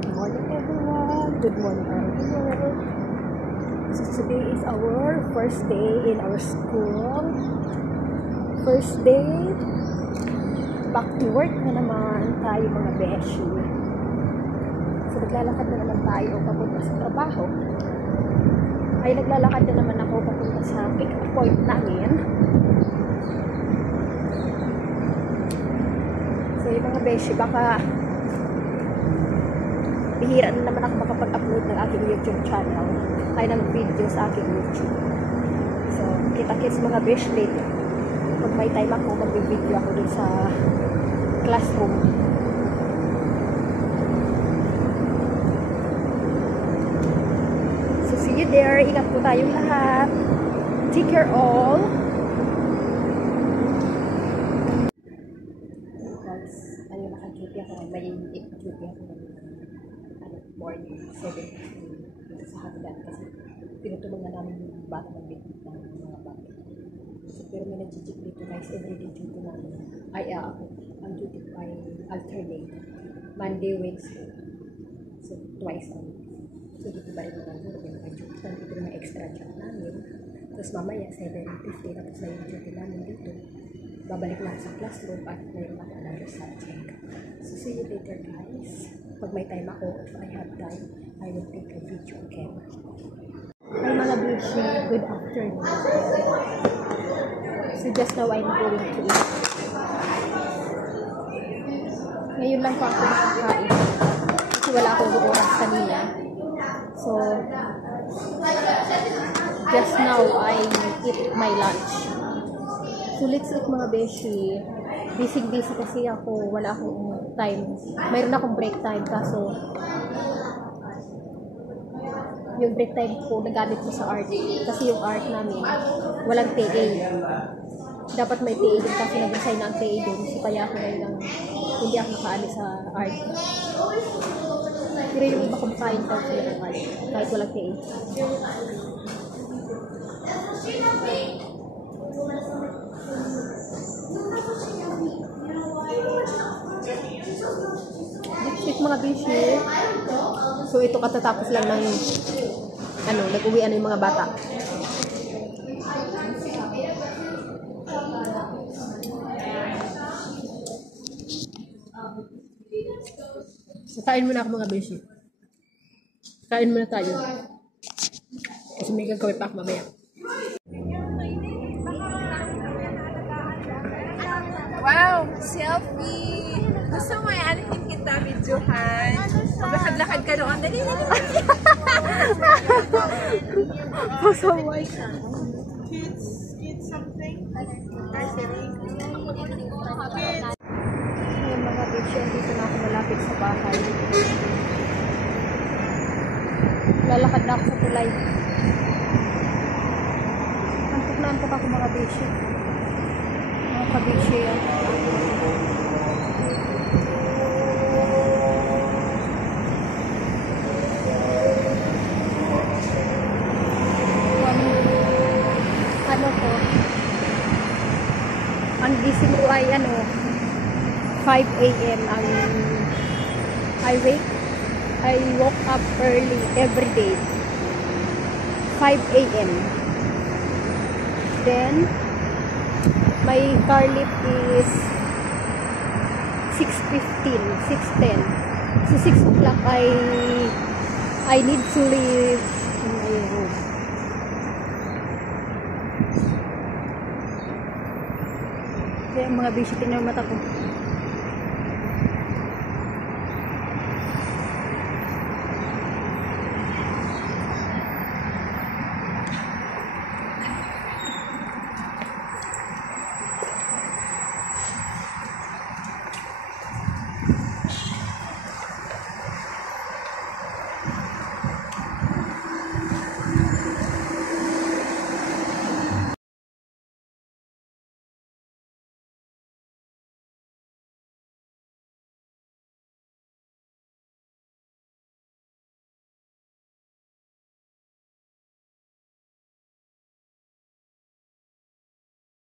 Good morning everyone. Good morning everyone. So today is our first day in our school. First day. Back to work na naman tayo mga beshi. So naglalakad na naman tayo papunta sa trabaho. Ay naglalakad na naman ako papunta sa pick-up point namin. So yung mga beshi, baka bihira na naman ako makapag-upload ng aking YouTube channel ay ng video sa aking YouTube. So kita-kits mga beshi later. Pag may time ako, mag-video ako dun sa classroom. So see you there. Ingat po tayong lahat. Take care all. Guys, ayun, naka-duty ako. May duty ako ng morning 7 sa hagdan kasi tinutulungan namin yung bata mag-bigit ng mga bata. So, pero may nag-jig dito guys, everyday duty namin. Ay, ang duty ay alternate. Monday, Wednesday. So, twice a week. So, dito ba rin naman dito yung duty. Dito yung extra job namin. Tapos mamaya, 7:50, tapos na yung duty namin dito. Babalik lang sa classroom at mayroon ako another subject. So, see you later guys. Pag may time ako, if I have time, I will take a video again. Hi mga beshi, good afternoon. So just now I'm going to eat. Ngayon lang po ako nakakain. Kasi wala akong oras kanina. So, just now I eat my lunch. So let's eat mga beshi. Busy kasi ako, wala akong time. Mayroon akong break time kaso yung break time ko nagamit ko sa art kasi yung art namin walang TA. Dapat may TA din kasi nag-resign na ang TA din. So kaya ako ngayon hindi ako nakaali sa art. Pero yung iba kumakain ko sila ng art kahit walang TA. Dito mga bishi. So ito katatapos lang ng nag-uwian yung mga bata. So kain muna ako mga bishi. Kain muna tayo. Kasi may gagawin pa ako mamaya. Wow! Selfie! Gusto mo yan? Anahin kita, videohan. Maglakad-lakad ka doon. Dali. Pasaway. Kids something? Nursery? Ngayon mga bitch, dito na ako malapit sa bahay. Lalakad na ako sa tulay. Antok ako mga bitch. Mga kabitch yan. Ang gising ko ay 5 AM I woke up early every day 5 AM. Then my car lift is 6:10. So 6 o'clock I need to leave my room. Kaya mga busy, tingnan mata ko.